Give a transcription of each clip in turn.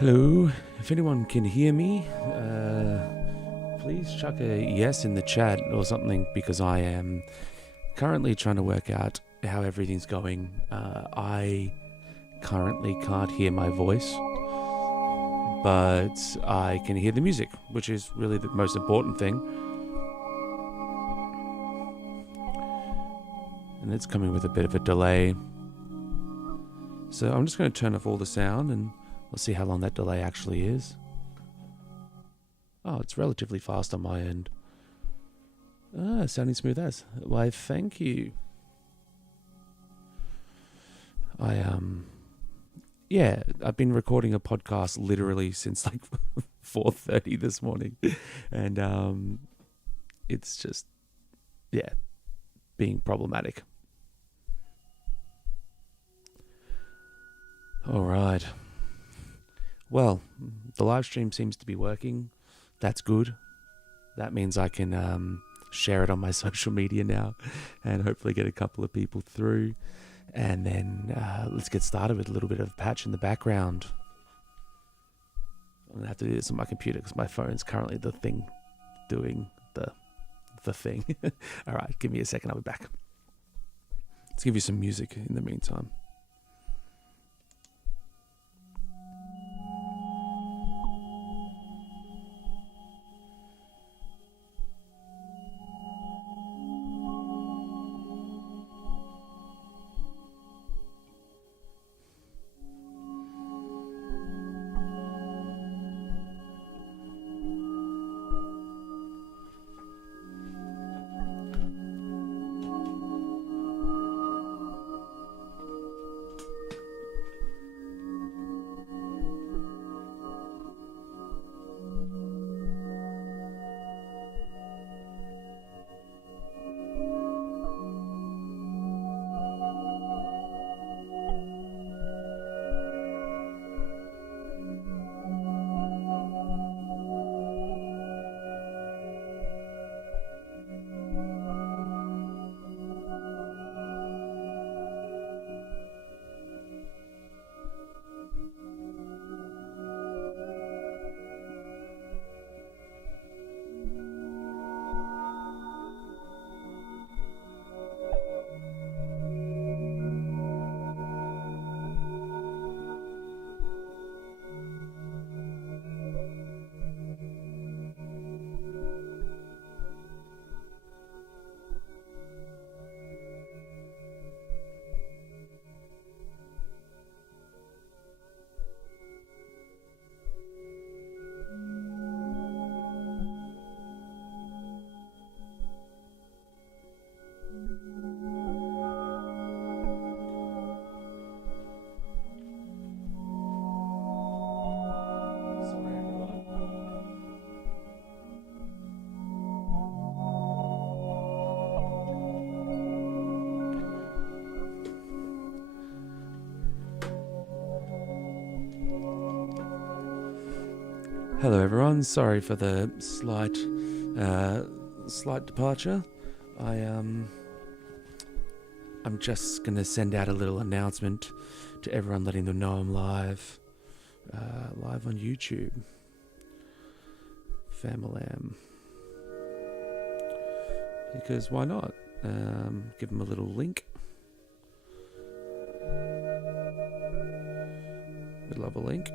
Hello, if anyone can hear me, please chuck a yes in the chat or something, because I am currently trying to work out how everything's going. I currently can't hear my voice, but I can hear the music, which is really the most important thing. And it's coming with a bit of a delay. So I'm just going to turn off all the sound and we'll see how long that delay actually is. Oh, it's relatively fast on my end. Sounding smooth as. Why, thank you. I've been recording a podcast literally since like 4:30 this morning. And it's just, being problematic. All right. Well, the live stream seems to be working. That's good. That means I can share it on my social media now and hopefully get a couple of people through. And then let's get started with a little bit of patch in the background. I'm going to have to do this on my computer because my phone's currently the thing doing the thing. All right, give me a second. I'll be back. Let's give you some music in the meantime. Hello everyone, sorry for the slight departure. I'm just going to send out a little announcement to everyone, letting them know I'm live on YouTube. Famalam. Because why not? Give them a little link. We'd love a link.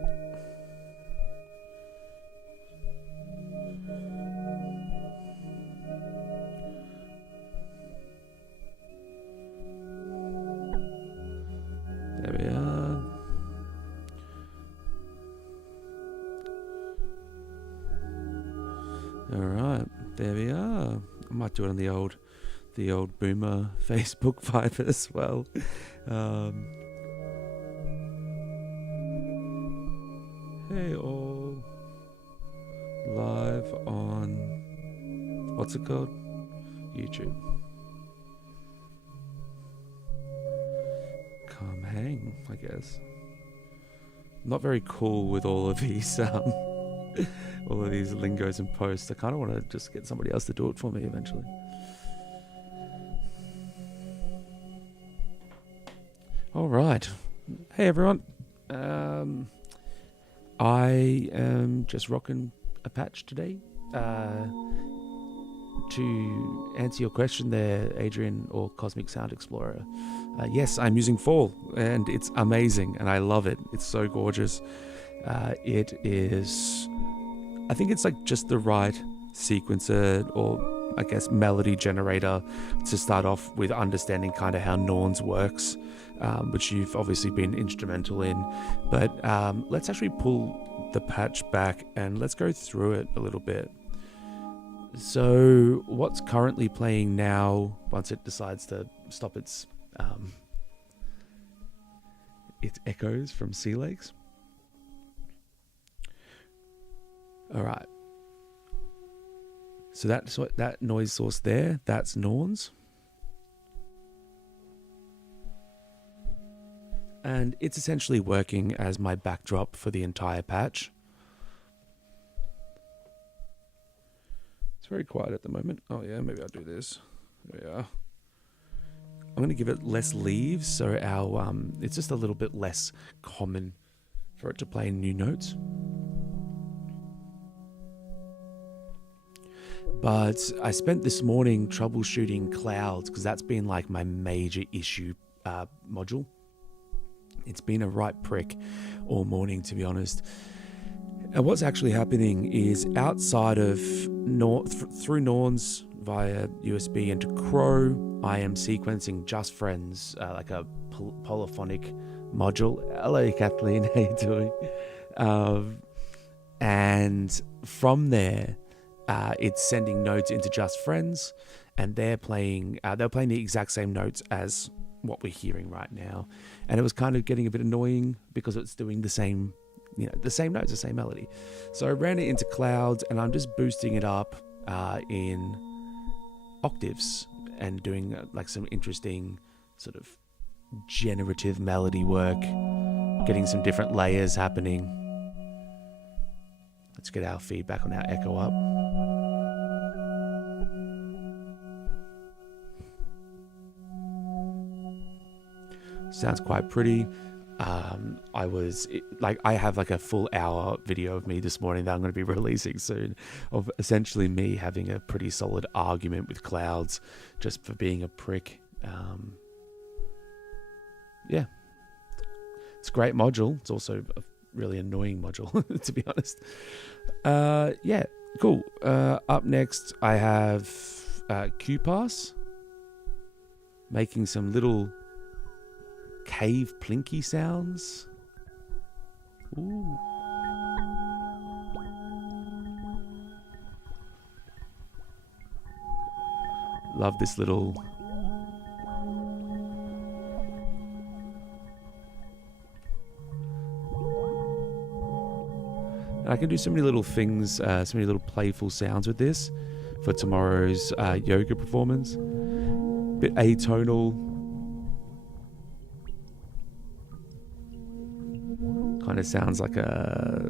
There we are. Alright, there we are. I might do it on the old boomer Facebook vibe as well. Hey all. Live on, what's it called? YouTube. Come hang, I guess. Not very cool with all of these lingos and posts. I kind of want to just get somebody else to do it for me eventually. All right. Hey everyone. I am just rocking a patch today. To answer your question there, Adrian, or Cosmic Sound Explorer, yes, I'm using Fall, and it's amazing, and I love it. It's so gorgeous. It is, I think it's like just the right sequencer, or I guess melody generator, to start off with understanding kind of how Norns works, which you've obviously been instrumental in. But let's actually pull the patch back and let's go through it a little bit. So what's currently playing now, once it decides to stop its echoes from sea lakes. All right. So that noise source there, that's Norns. And it's essentially working as my backdrop for the entire patch. It's very quiet at the moment. Oh yeah, maybe I'll do this. There we are. I'm going to give it less leaves, so our it's just a little bit less common for it to play new notes. But I spent this morning troubleshooting clouds, because that's been like my major issue module. It's been a right prick all morning, to be honest. And what's actually happening is, outside of through Norns via USB into Crow, I am sequencing Just Friends, like a polyphonic module. Hello, Kathleen, how you doing? And from there, it's sending notes into Just Friends, and they're playing the exact same notes as what we're hearing right now. And it was kind of getting a bit annoying because it's doing the same, the same notes, the same melody. So I ran it into clouds, and I'm just boosting it up in octaves and doing like some interesting sort of generative melody work, getting some different layers happening. Let's get our feedback on our echo up. Sounds quite pretty. I have like a full hour video of me this morning that I'm going to be releasing soon, of essentially me having a pretty solid argument with clouds just for being a prick. Yeah, it's a great module. It's also a really annoying module, to be honest. Yeah, cool. Up next, I have QPass making some little cave plinky sounds. Ooh. Love this little and I can do so many little things, so many little playful sounds with this for tomorrow's yoga performance. Bit atonal. Kind of sounds like a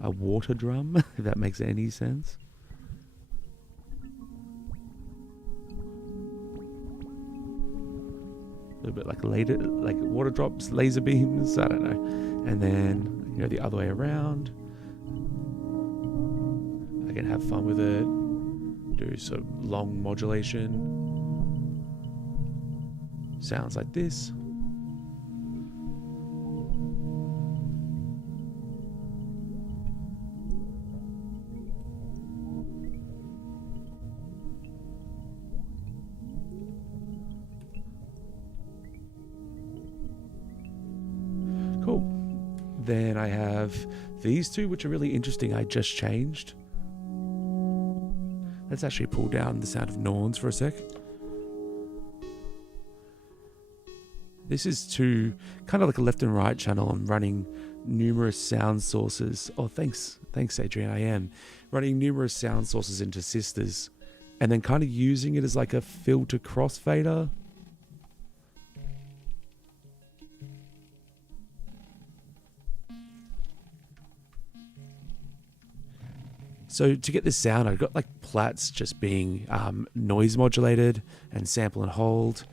water drum, if that makes any sense. A little bit like water drops, laser beams, I don't know. And then, the other way around. I can have fun with it. Do some long modulation. Sounds like this. Cool. Then I have these two, which are really interesting. I just changed. Let's actually pull down the sound of Norns for a sec. This is to kind of like a left and right channel. I'm running numerous sound sources. Oh, thanks, Adrian. I am running numerous sound sources into sisters, and then kind of using it as like a filter crossfader. So to get this sound, I've got like plats just being noise modulated and sample and hold,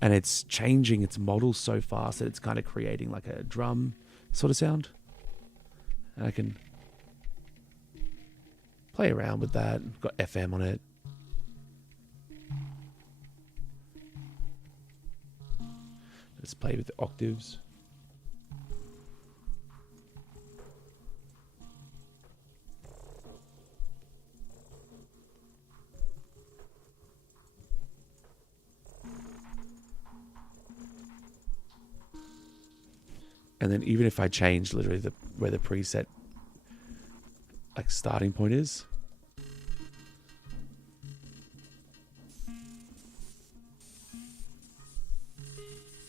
and it's changing its model so fast that it's kind of creating like a drum sort of sound. And I can play around with that. Got FM on it. Let's play with the octaves. And then even if I change literally where the preset like starting point is,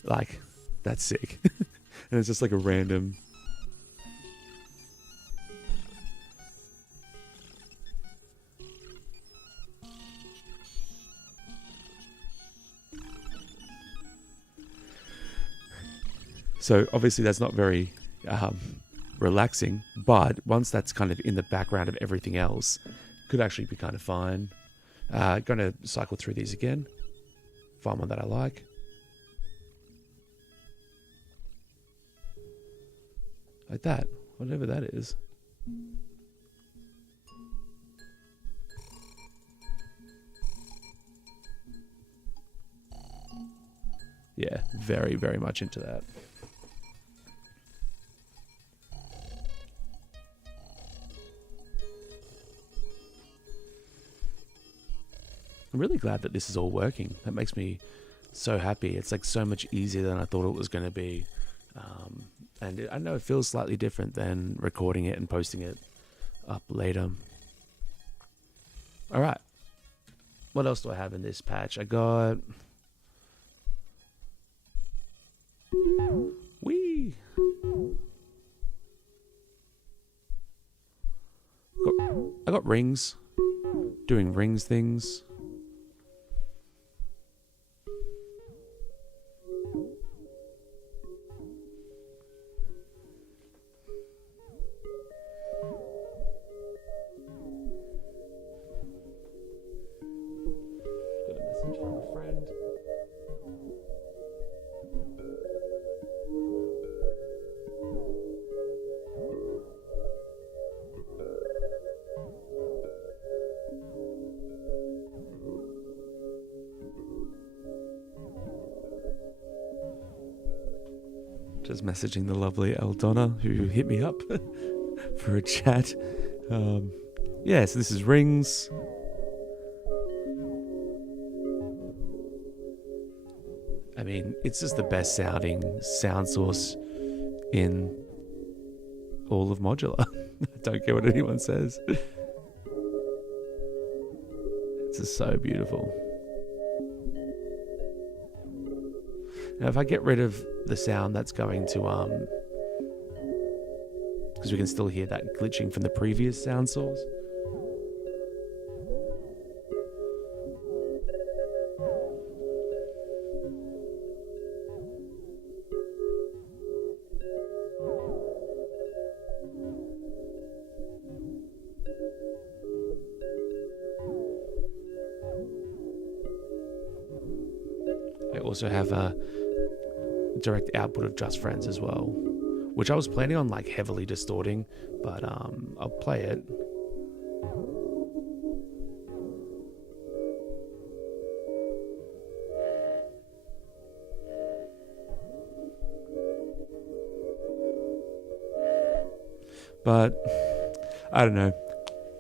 like that's sick. And it's just like a random. So obviously that's not very relaxing, but once that's kind of in the background of everything else, could actually be kind of fine. Going to cycle through these again. Find one that I like. Like that, whatever that is. Yeah, very, very much into that. I'm really glad that this is all working. That makes me so happy. It's like so much easier than I thought it was going to be. And I know it feels slightly different than recording it and posting it up later. All right. What else do I have in this patch? I got... Whee! I got rings. Doing rings things. Just messaging the lovely Aldonna who hit me up for a chat. Yeah, so this is rings. I mean, it's just the best sounding sound source in all of modular. I don't care what anyone says. It's just so beautiful. Now, if I get rid of the sound that's going to, because we can still hear that glitching from the previous sound source. I also have a direct output of Just Friends as well, which I was planning on like heavily distorting, but I'll play it. But I don't know.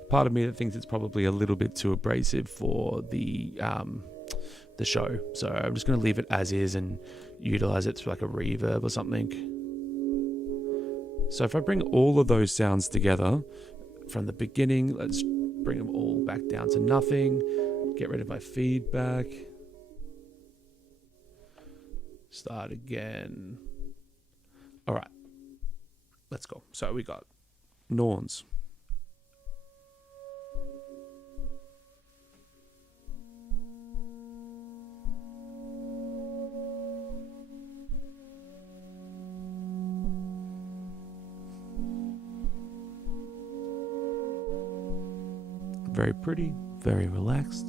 Part of me that thinks it's probably a little bit too abrasive for the show, so I'm just going to leave it as is and utilize it through like a reverb or something. So if I bring all of those sounds together from the beginning, let's bring them all back down to nothing, get rid of my feedback, start again. All right, let's go. So we got Norns. Very pretty, very relaxed.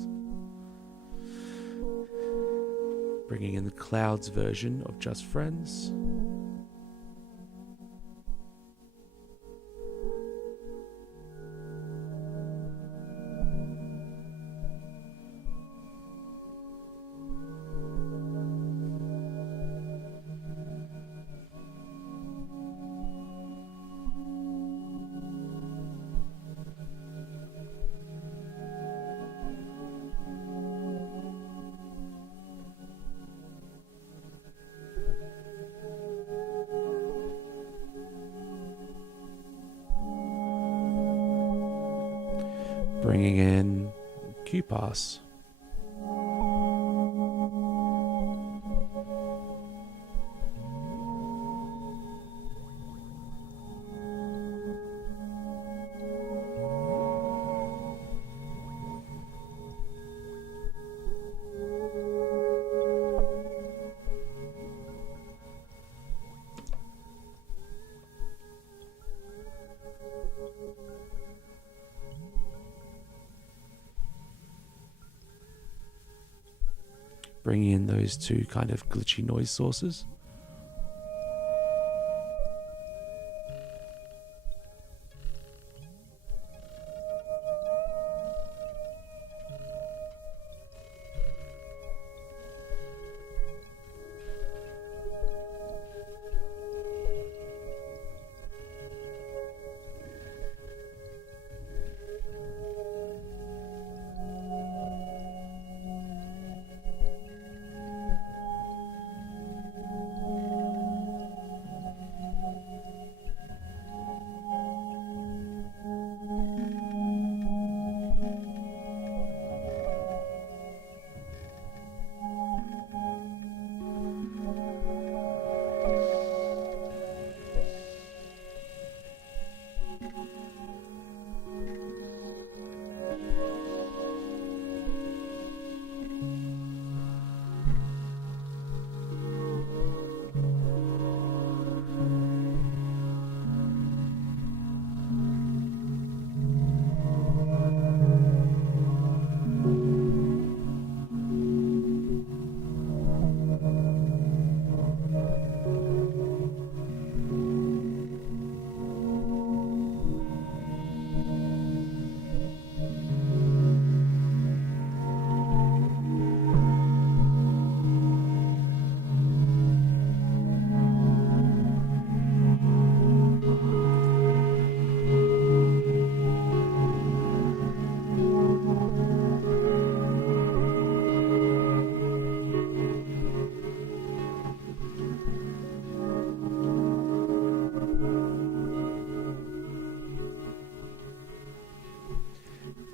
Bringing in the Clouds version of Just Friends. pass. Bringing in those two kind of glitchy noise sources.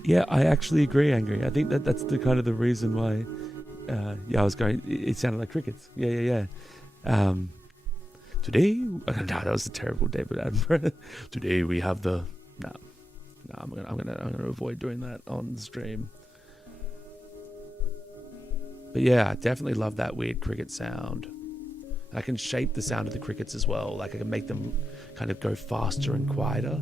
Yeah, I actually agree, Angry. I think that's the kind of the reason why. I was going. It sounded like crickets. Yeah. Today, no, that was a terrible David Attenborough. Today we have the. No, I'm gonna avoid doing that on the stream. But yeah, I definitely love that weird cricket sound. I can shape the sound of the crickets as well. Like I can make them kind of go faster and quieter.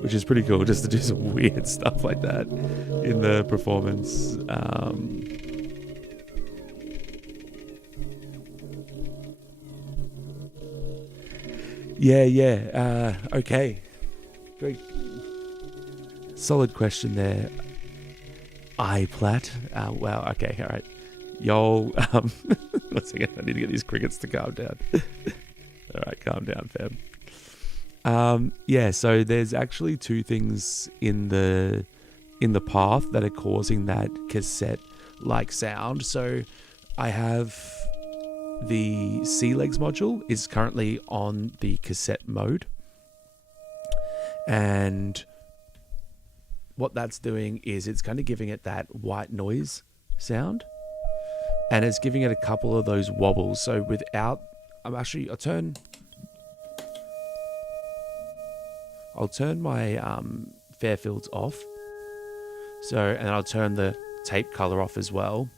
Which is pretty cool, just to do some weird stuff like that in the performance. Okay. Great. Solid question there. iPlat. Wow, okay, all right. Y'all, 1 second, I need to get these crickets to calm down. All right, calm down, fam. So there's actually two things in the path that are causing that cassette-like sound. So I have the C-Legs module is currently on the cassette mode. And what that's doing is it's kind of giving it that white noise sound. And it's giving it a couple of those wobbles. So I'll turn my Fairfields off. And I'll turn the tape color off as well.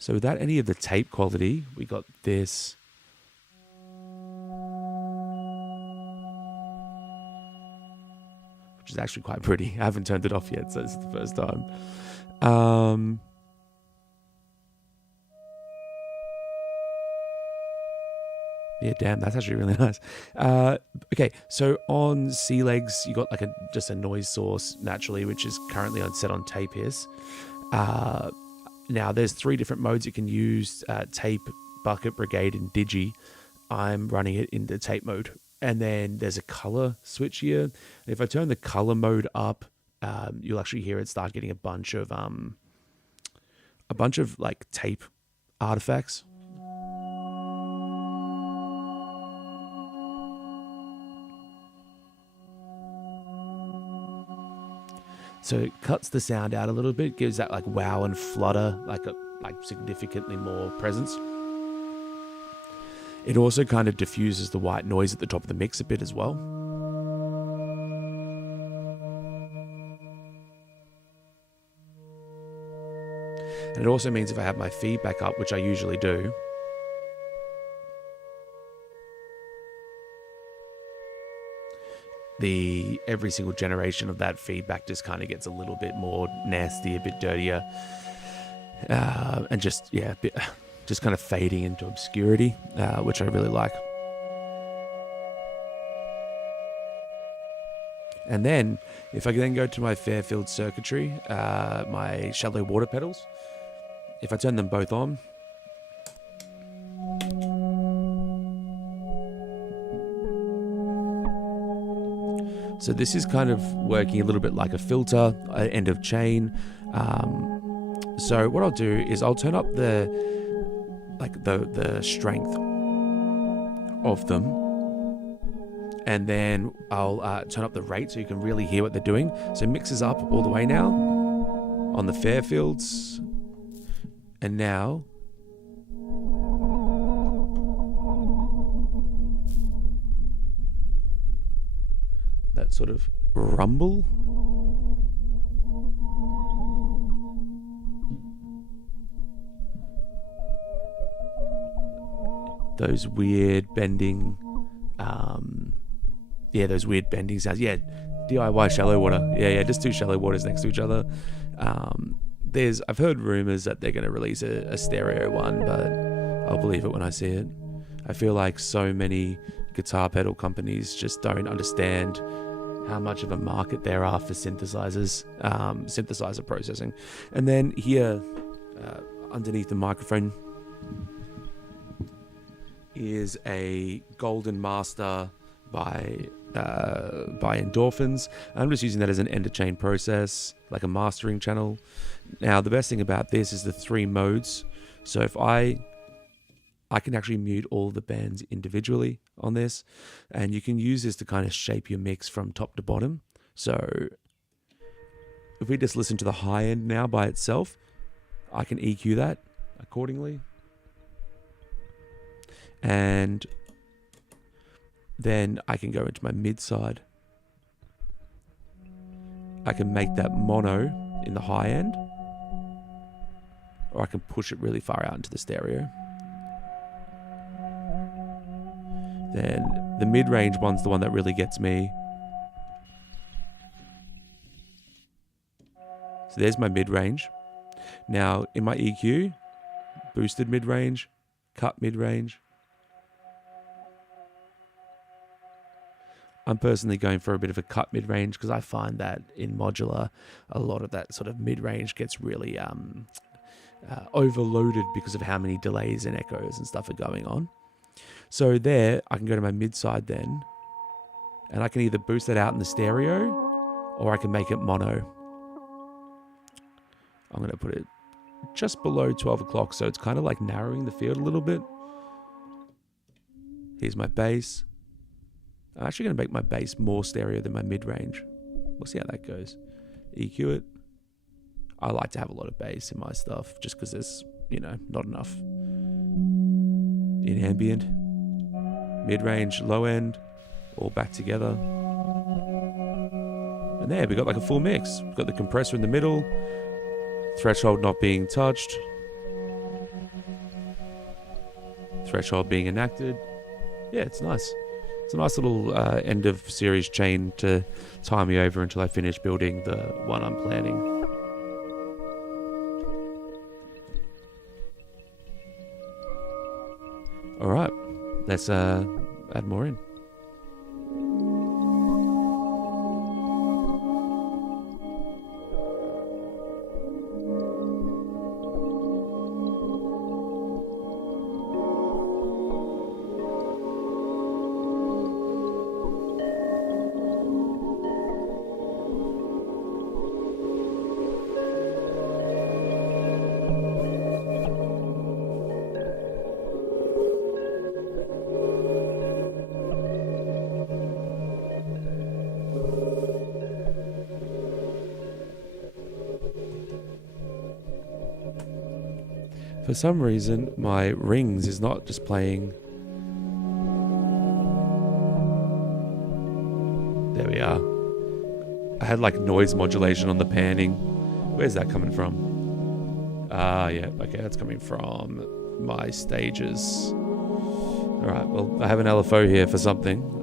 So without any of the tape quality, we got this. Which is actually quite pretty. I haven't turned it off yet, so it's the first time. Yeah, damn, that's actually really nice. Okay, so on C legs, you got like just a noise source naturally, which is currently set on tape hiss. Now there's 3 different modes you can use: tape, bucket, brigade, and digi. I'm running it in the tape mode, and then there's a color switch here. If I turn the color mode up, you'll actually hear it start getting a bunch of like tape artifacts. So it cuts the sound out a little bit, gives that like wow and flutter, like significantly more presence. It also kind of diffuses the white noise at the top of the mix a bit as well. And it also means if I have my feedback up, which I usually do, every single generation of that feedback just kind of gets a little bit more nasty, a bit dirtier, and just kind of fading into obscurity, which I really like. And then if I then go to my Fairfield circuitry, my shallow water pedals, if I turn them both on, so this is kind of working a little bit like a filter, end of chain. So what I'll do is I'll turn up the strength of them, and then I'll turn up the rate so you can really hear what they're doing. So mixes up all the way now on the Fairfields, and now that sort of rumble. Those weird bending, those weird bending sounds. Yeah, DIY shallow water. Yeah, just 2 shallow waters next to each other. I've heard rumors that they're going to release a stereo one, but I'll believe it when I see it. I feel like so many guitar pedal companies just don't understand how much of a market there are for synthesizers, synthesizer processing. And then here, underneath the microphone, is a Golden Master by Endorphins. I'm just using that as an end-of-chain process, like a mastering channel. Now, the best thing about this is the 3 modes. So if I can actually mute all the bands individually on this, and you can use this to kind of shape your mix from top to bottom. So if we just listen to the high end now by itself, I can EQ that accordingly. And then I can go into my mid side. I can make that mono in the high end, or I can push it really far out into the stereo. Then the mid-range one's the one that really gets me. So there's my mid-range. Now in my EQ, boosted mid-range, cut mid-range. I'm personally going for a bit of a cut mid-range because I find that in modular, a lot of that sort of mid-range gets really overloaded because of how many delays and echoes and stuff are going on. So there, I can go to my mid side then, and I can either boost that out in the stereo, or I can make it mono. I'm going to put it just below 12 o'clock, so it's kind of like narrowing the field a little bit. Here's my bass. I'm actually going to make my bass more stereo than my mid-range. We'll see how that goes. EQ it. I like to have a lot of bass in my stuff, just because there's, not enough in ambient. Mid-range, low end, all back together. And there, we got like a full mix. We've got the compressor in the middle, threshold not being touched, threshold being enacted. Yeah, it's nice. It's a nice little end of series chain to tie me over until I finish building the one I'm planning. All right. let's add more in. For some reason, my rings is not just playing. There we are. I had like noise modulation on the panning. Where's that coming from? Yeah, okay, that's coming from my stages. Alright, well, I have an LFO here for something.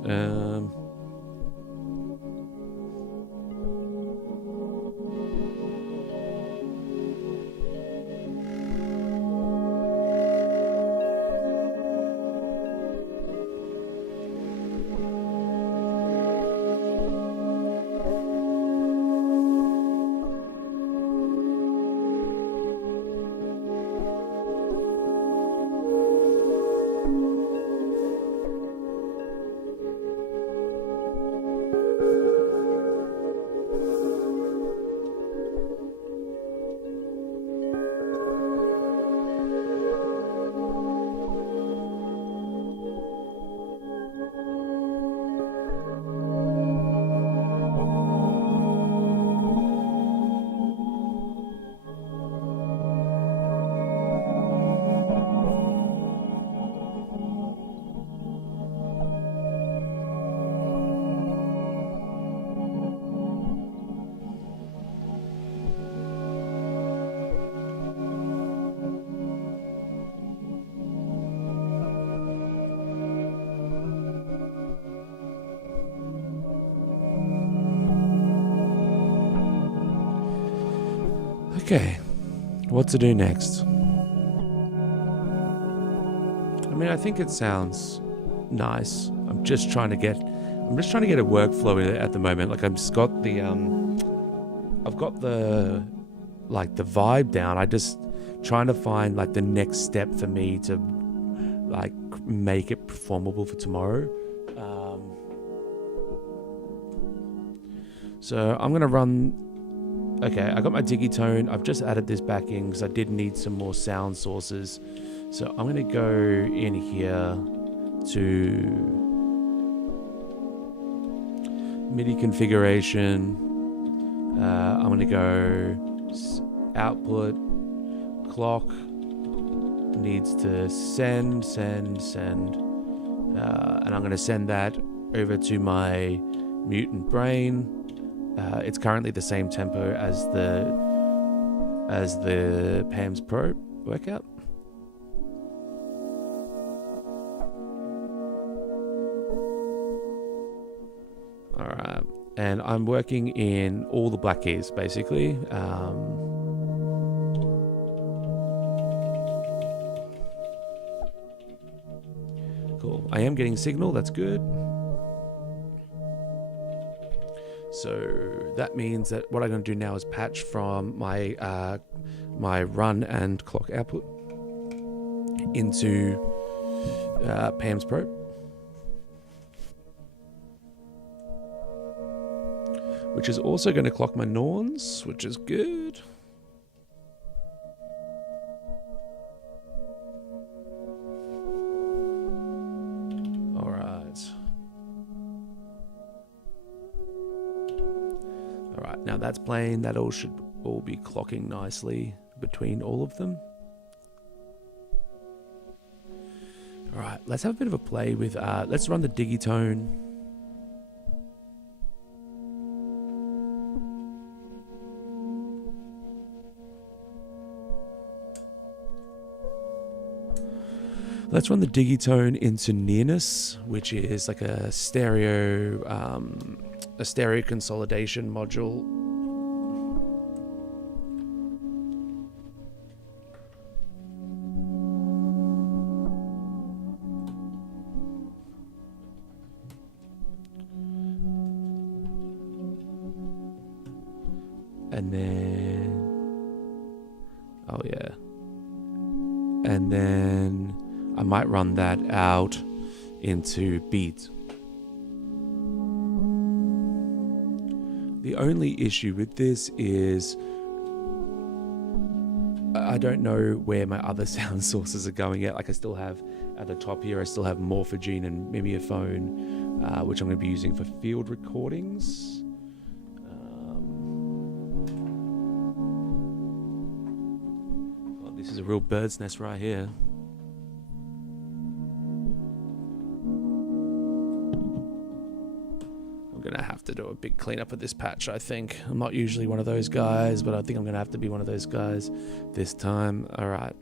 Okay, what to do next? I mean, I think it sounds nice. I'm just trying to get a workflow at the moment. Like I've got the like the vibe down. I just trying to find like the next step for me to like make it performable for tomorrow. So I'm gonna run. Okay, I got my Digitone. I've just added this back in because I did need some more sound sources. So I'm going to go in here to MIDI configuration. I'm going to go output, clock, needs to send. And I'm going to send that over to my mutant brain. It's currently the same tempo as the PAMS Pro workout. All right, and I'm working in all the black keys basically. Cool. I am getting signal. That's good. So that means that what I'm going to do now is patch from my my run and clock output into PAMS Pro. Which is also going to clock my Norns, which is good. Now that's playing, that all should all be clocking nicely between all of them. All right, let's have a bit of a play with, let's run the Digitone. Let's run the Digitone into Nearness, which is like a stereo consolidation module. And then, oh yeah. And then I might run that out into beats. The only issue with this is I don't know where my other sound sources are going yet. Like I still have at the top here, I still have Morphogene and Mimeophone, which I'm going to be using for field recordings. Oh, this is a real bird's nest right here. I'm going to have to do a big cleanup of this patch, I think. I'm not usually one of those guys, but I think I'm going to have to be one of those guys this time. All right.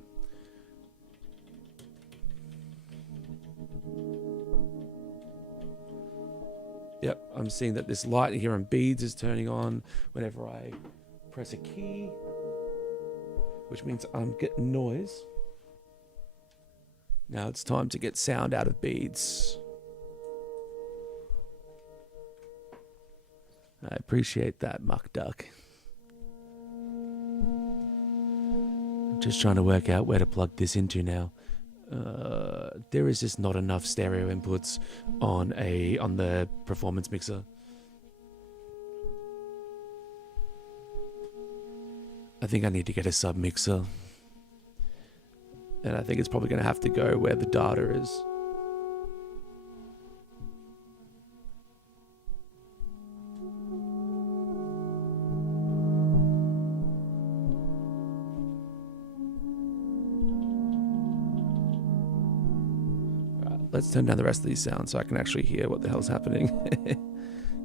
Yep, I'm seeing that this light here on beads is turning on whenever I press a key, which means I'm getting noise. Now it's time to get sound out of beads. I appreciate that, Muck Duck. I'm just trying to work out where to plug this into now. There is just not enough stereo inputs on the performance mixer. I think I need to get a sub mixer, and I think it's probably going to have to go where the data is. Let's turn down the rest of these sounds so I can actually hear what the hell's happening.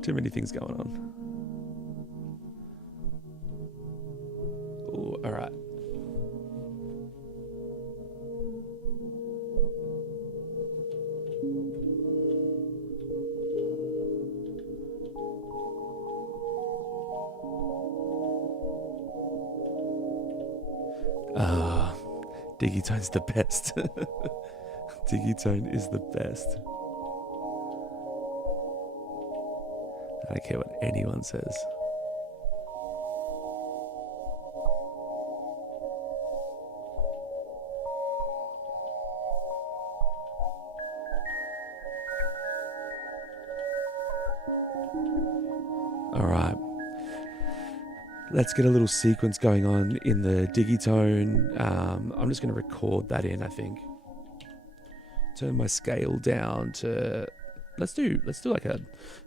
Too many things going on. Ooh, all right. Digitone's the best. Digitone is the best. I don't care what anyone says. All right. Let's get a little sequence going on in the Digitone. I'm just going to record that in, I think. Turn my scale down to let's do like a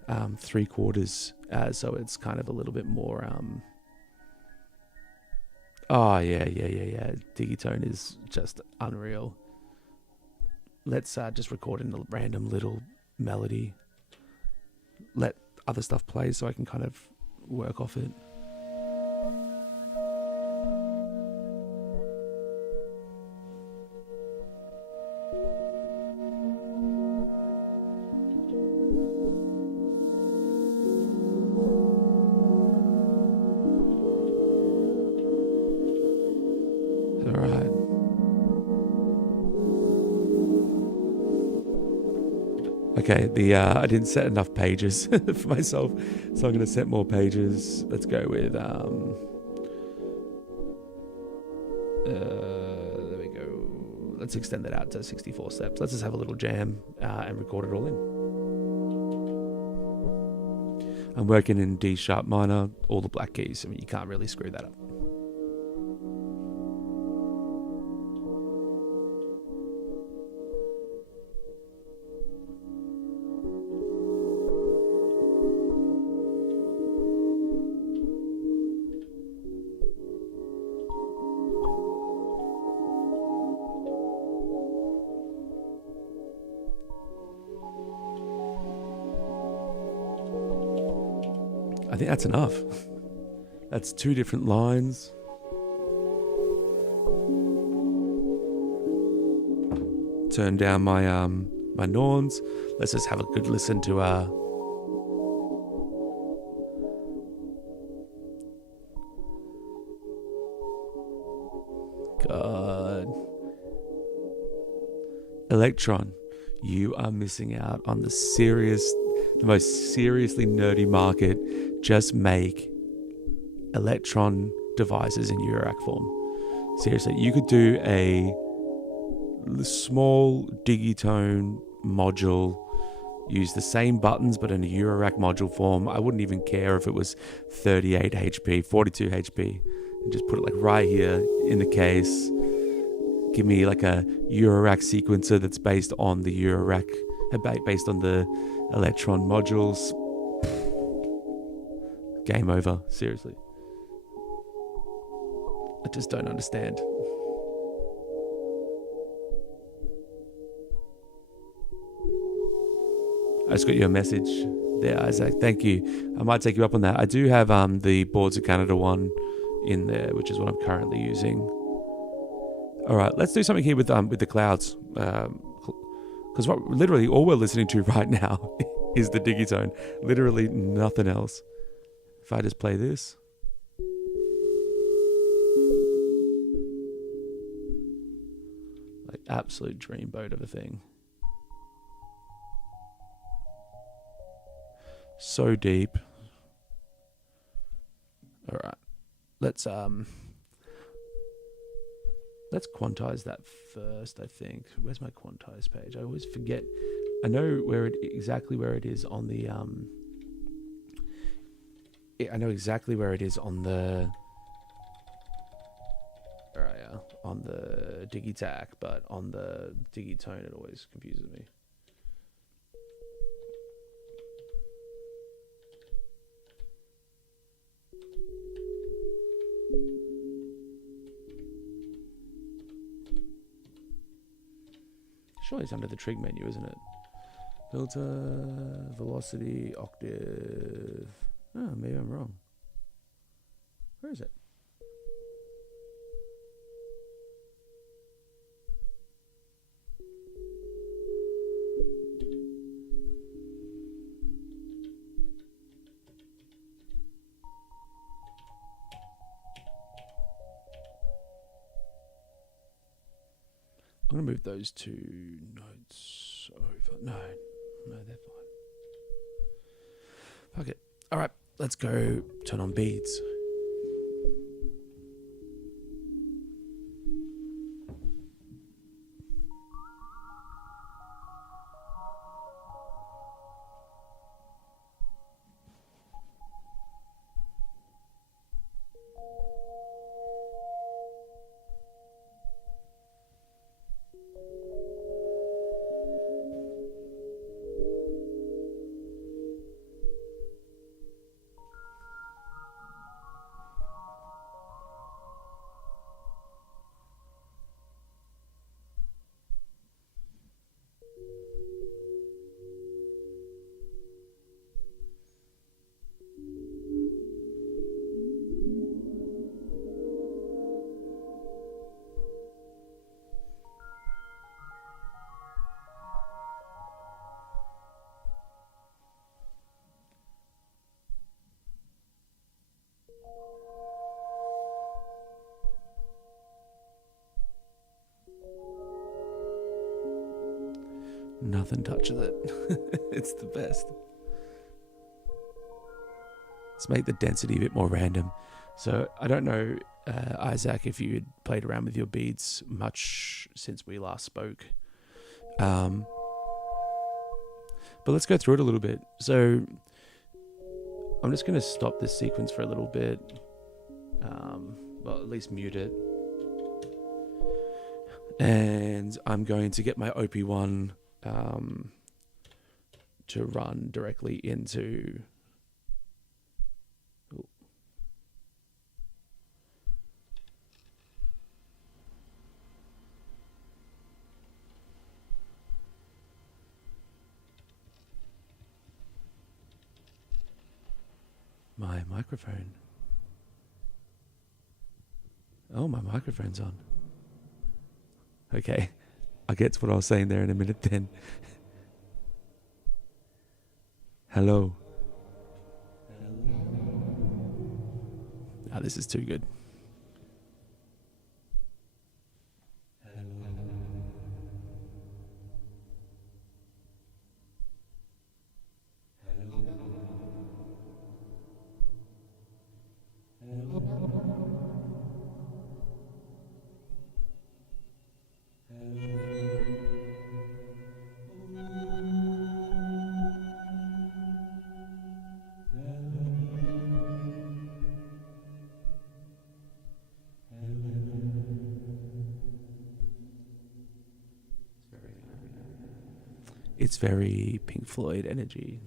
3/4 so it's kind of a little bit more oh yeah. Digitone is just unreal. Let's just record in a random little melody. Let other stuff play so I can kind of work off it. Okay, I didn't set enough pages for myself, so I'm going to set more pages. Let's go with there we go. Let's extend that out to 64 steps. Let's just have a little jam and record it all in. I'm working in D sharp minor, all the black keys. I mean, you can't really screw that up. I think that's enough. That's 2 different lines. Turn down my my norms. Let's just have a good listen to God. Electron, you are missing out on the most seriously nerdy market. Just make Electron devices in Eurorack form. Seriously, you could do a small Digitone module, use the same buttons but in a Eurorack module form. I wouldn't even care if it was 38 HP, 42 HP, and just put it like right here in the case. Give me like a Eurorack sequencer that's based on the Eurorack, based on the Electron modules. Game over, seriously. I just don't understand. I just got you a message there, Isaac. Thank you. I might take you up on that. I do have the Boards of Canada one in there, which is what I'm currently using. All right, let's do something here with the clouds, because literally all we're listening to right now is the Digitone. Literally nothing else. If I just play this. Like absolute dreamboat of a thing. So deep. All right. Let's quantize that first, I think. Where's my quantize page? I always forget. I know exactly where it is on the I know exactly where it is on the on the Digitac, but on the Digitone it always confuses me. Surely it's under the trig menu, isn't it? Filter, velocity, octave. Oh, maybe I'm wrong. Where is it? I'm going to move those two notes over. No, they're fine. Fuck it. All right, let's go turn on beads. Nothing touches it. It's the best. Let's make the density a bit more random. So I don't know, Isaac, if you had played around with your beads much since we last spoke. But let's go through it a little bit. So I'm just going to stop this sequence for a little bit. Well, at least mute it. And I'm going to get my OP1 to run directly into my microphone. Oh, my microphone's on. Okay, I'll get to what I was saying there in a minute then. Hello. Ah, this is too good. It's very Pink Floyd energy.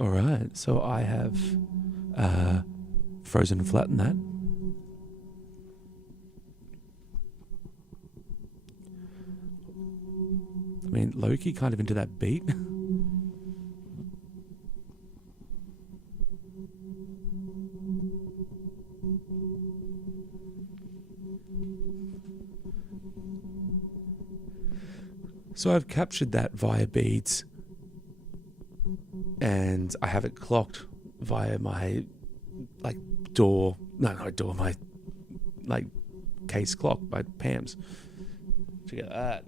All right, so I have frozen and flattened that. I mean, Loki kind of into that beat. So I've captured that via beats, and I have it clocked via my my case clock, my PAMs. Check out that.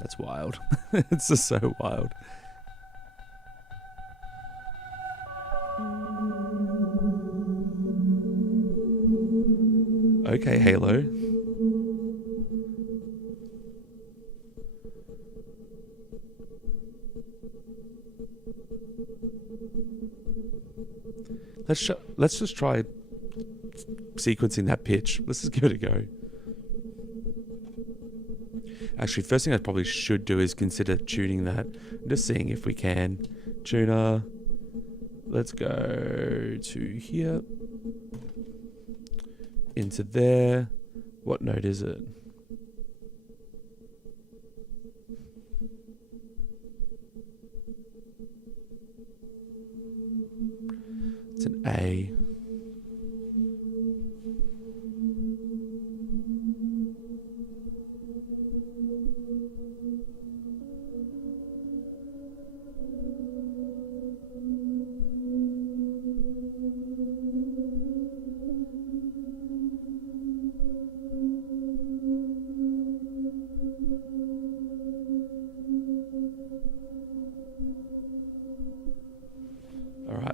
That's wild. It's just so wild. Okay, Halo. Let's just try sequencing that pitch. Let's just give it a go. Actually, first thing I probably should do is consider tuning that. Just seeing if we can. Tuner. Let's go to here. Into there. What note is it? It's an A.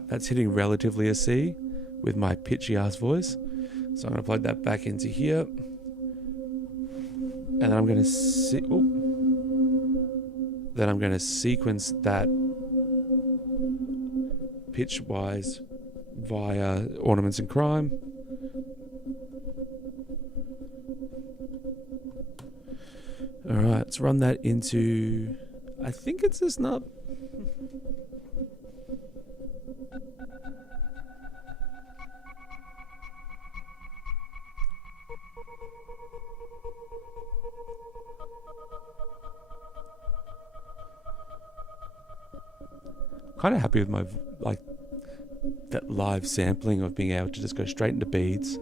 That's hitting relatively a C with my pitchy ass voice. So I'm going to plug that back into here. And then I'm going to sequence that pitch wise via Ornaments and Crime. All right, let's run that into, I think it's a snub. Kind of happy with my that live sampling of being able to just go straight into beats.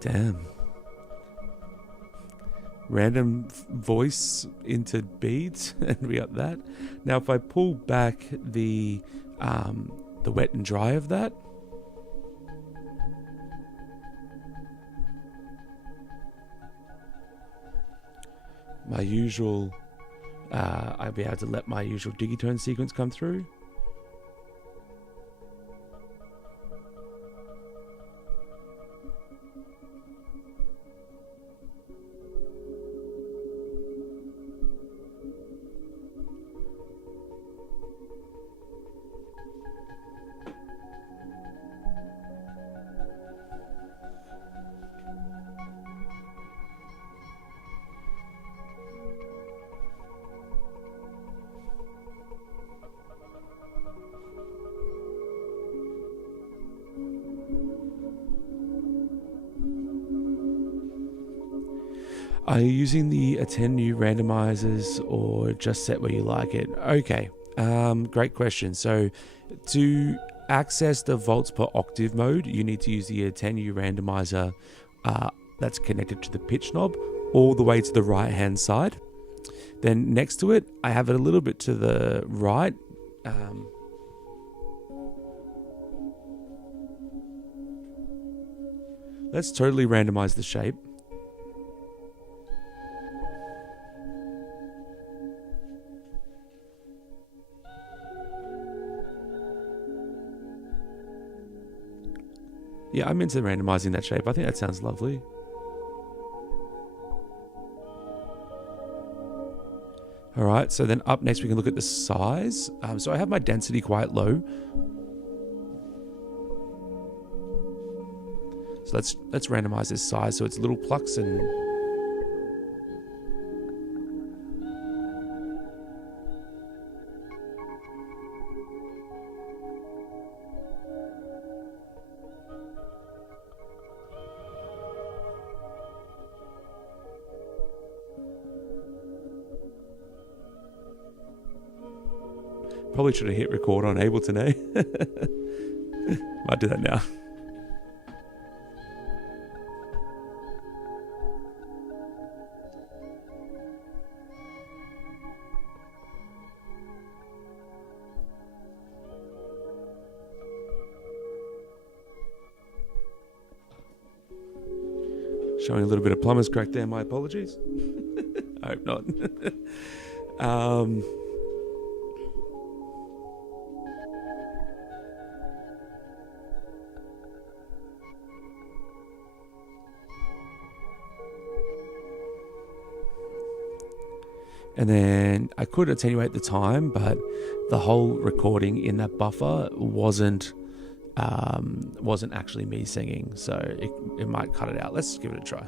Damn. Random voice into beats, and we got that. Now, if I pull back the wet and dry of that, my usual, I'll be able to let my usual Digitone sequence come through. Are you using the attend new randomizers or just set where you like it? Okay, great question. So to access the volts per octave mode, you need to use the attend new randomizer that's connected to the pitch knob all the way to the right hand side. Then next to it, I have it a little bit to the right. Let's totally randomize the shape. Yeah, I'm into randomizing that shape. I think that sounds lovely. All right, so then up next we can look at the size. So I have my density quite low. So let's randomize this size so it's little plucks and probably should have hit record on Ableton, eh? Might do that now. Showing a little bit of plumber's crack there, my apologies. I hope not. And then I could attenuate the time, but the whole recording in that buffer wasn't actually me singing, so it might cut it out. Let's give it a try.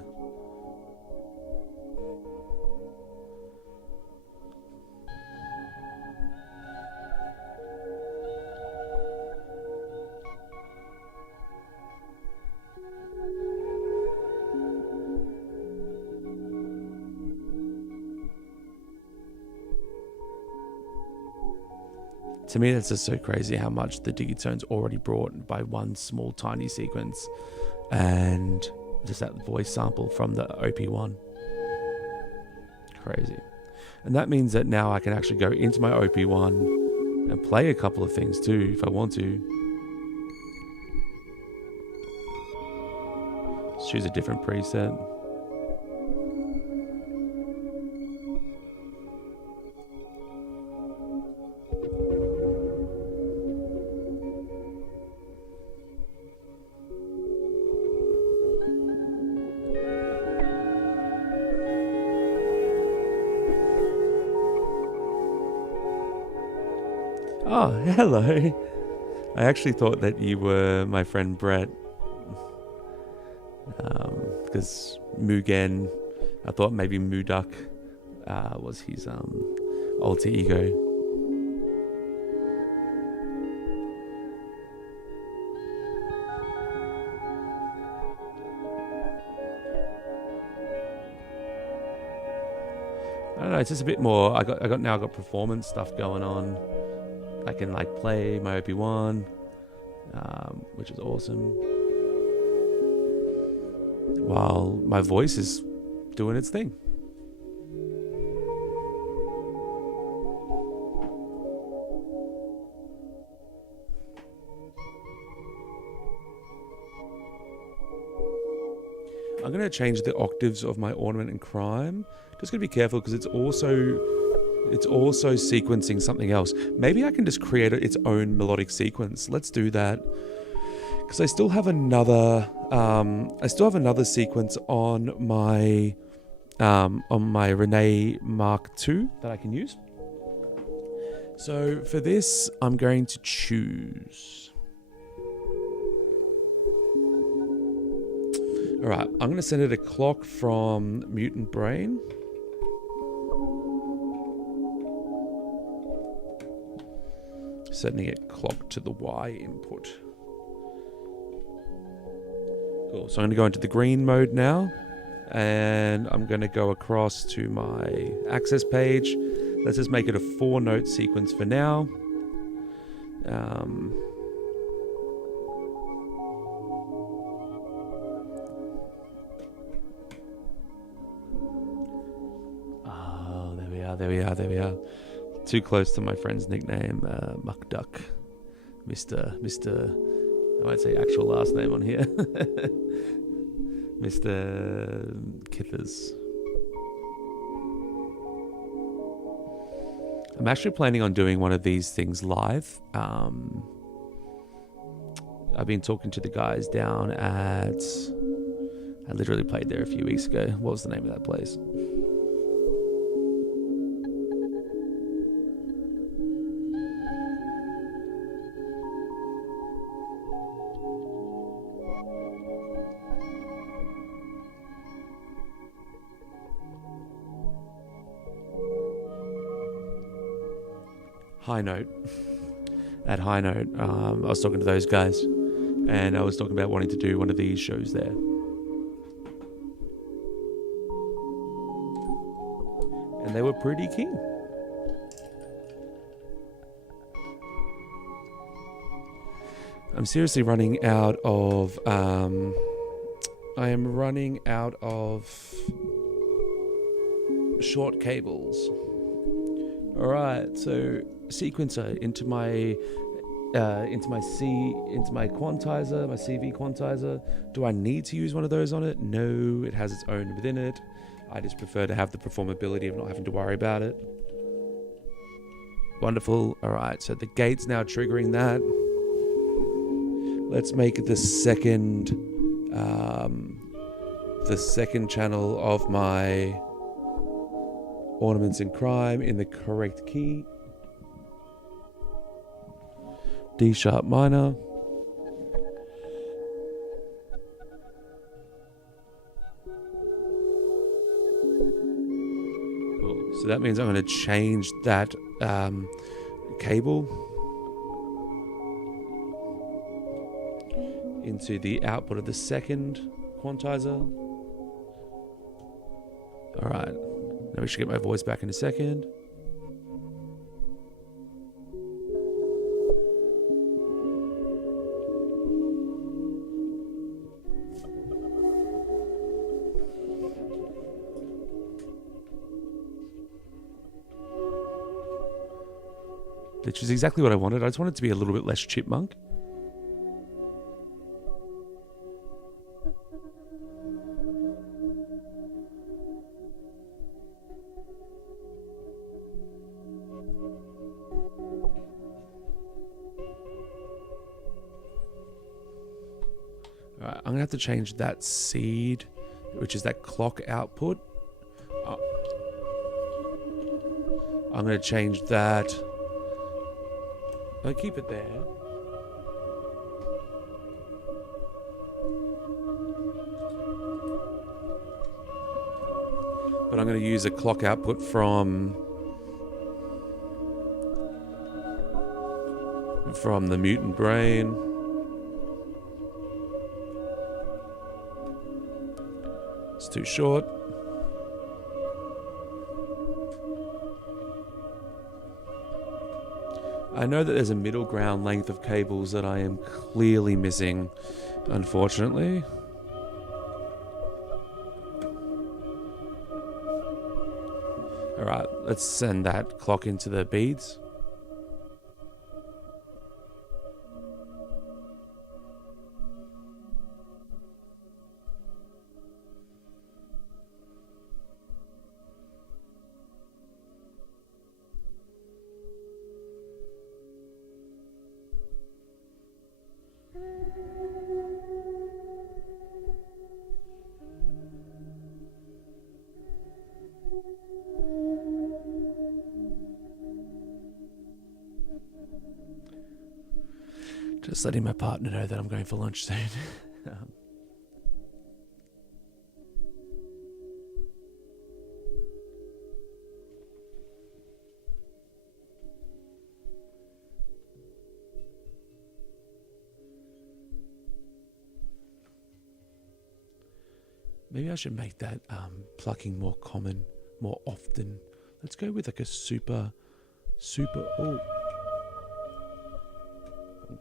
To me, that's just so crazy how much the Digitone's already brought by one small tiny sequence and just that voice sample from the OP1. Crazy. And that means that now I can actually go into my OP1 and play a couple of things too if I want to. Let's choose a different preset. Oh, hello. I actually thought that you were my friend Brett. Because Mugen, I thought maybe Muduck was his alter ego. I don't know, it's just a bit more. I got performance stuff going on. I can like play my OP1, which is awesome, while my voice is doing its thing. I'm going to change the octaves of my ornament in crime. Just going to be careful because it's also sequencing something else. Maybe I can just create its own melodic sequence. Let's do that. Because I still have another sequence on my Renee Mark II that I can use. So for this, I'm going to choose. All right, I'm going to send it a clock from Mutant Brain. Sending it clock to the Y input. Cool. So I'm going to go into the green mode now, and I'm going to go across to my access page. Let's just make it a 4-note sequence for now. Oh, there we are. Too close to my friend's nickname, Muck Duck. Mr. I won't say actual last name on here. Mr. Kithers. I'm actually planning on doing one of these things live. I've been talking to the guys down at... I literally played there a few weeks ago. What was the name of that place? High Note. At High Note, I was talking to those guys, and I was talking about wanting to do one of these shows there. And they were pretty keen. I'm seriously running out of... I am running out of short cables. Alright, so sequencer into my quantizer, my CV quantizer. Do I need to use one of those on it? No, it has its own within it. I just prefer to have the performability of not having to worry about it. Wonderful. Alright, so the gate's now triggering that. Let's make the second channel of my ornaments in crime in the correct key. D sharp minor. Cool. So that means I'm going to change that cable into the output of the second quantizer. Alright. Now we should get my voice back in a second. Which is exactly what I wanted. I just wanted it to be a little bit less chipmunk. Alright, I'm going to have to change that seed, which is that clock output. I'm going to change that. I'll keep it there. But I'm going to use a clock output from the Mutant Brain. It's too short. I know that there's a middle ground length of cables that I am clearly missing, unfortunately. Alright, let's send that clock into the beads. Just letting my partner know that I'm going for lunch soon. Maybe I should make that plucking more common, more often. Let's go with like a super, oh,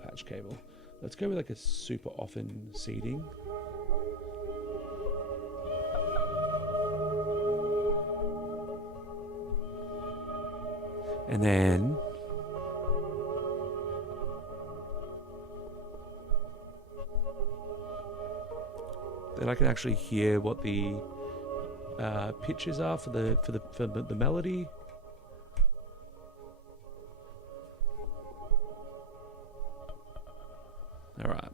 patch cable. Let's go with like a super often seeding. And then I can actually hear what the pitches are for the melody. All right,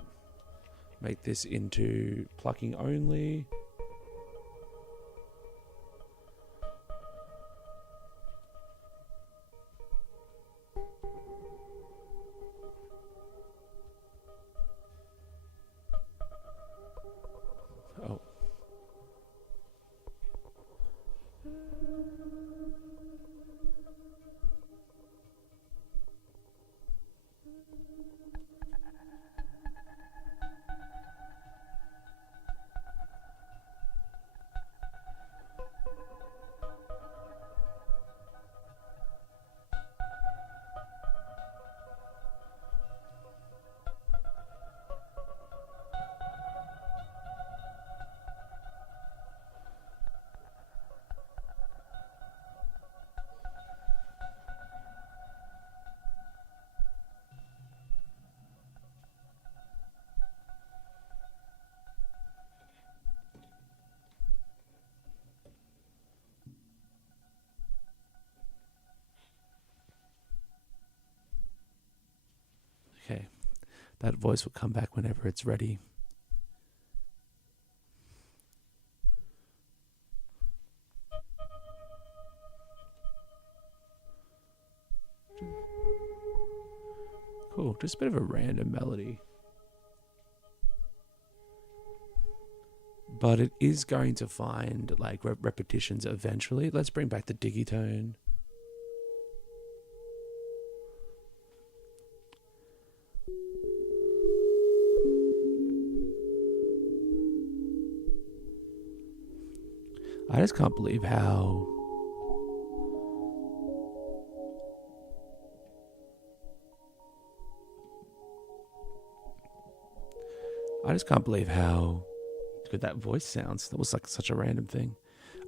make this into plucking only. Oh. Okay, that voice will come back whenever it's ready. Cool, just a bit of a random melody. But it is going to find like repetitions eventually. Let's bring back the Digitone. I just can't believe how good that voice sounds. That was like such a random thing.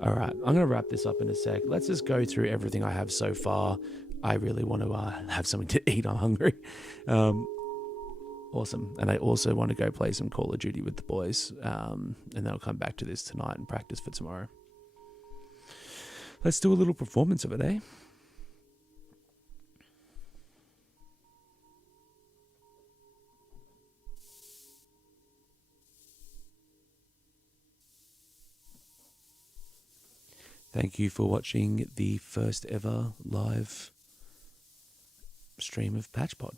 All right, I'm going to wrap this up in a sec. Let's just go through everything I have so far. I really want to have something to eat. I'm hungry. Awesome. And I also want to go play some Call of Duty with the boys. And then I'll come back to this tonight and practice for tomorrow. Let's do a little performance of it, eh? Thank you for watching the first ever live stream of PatchPod.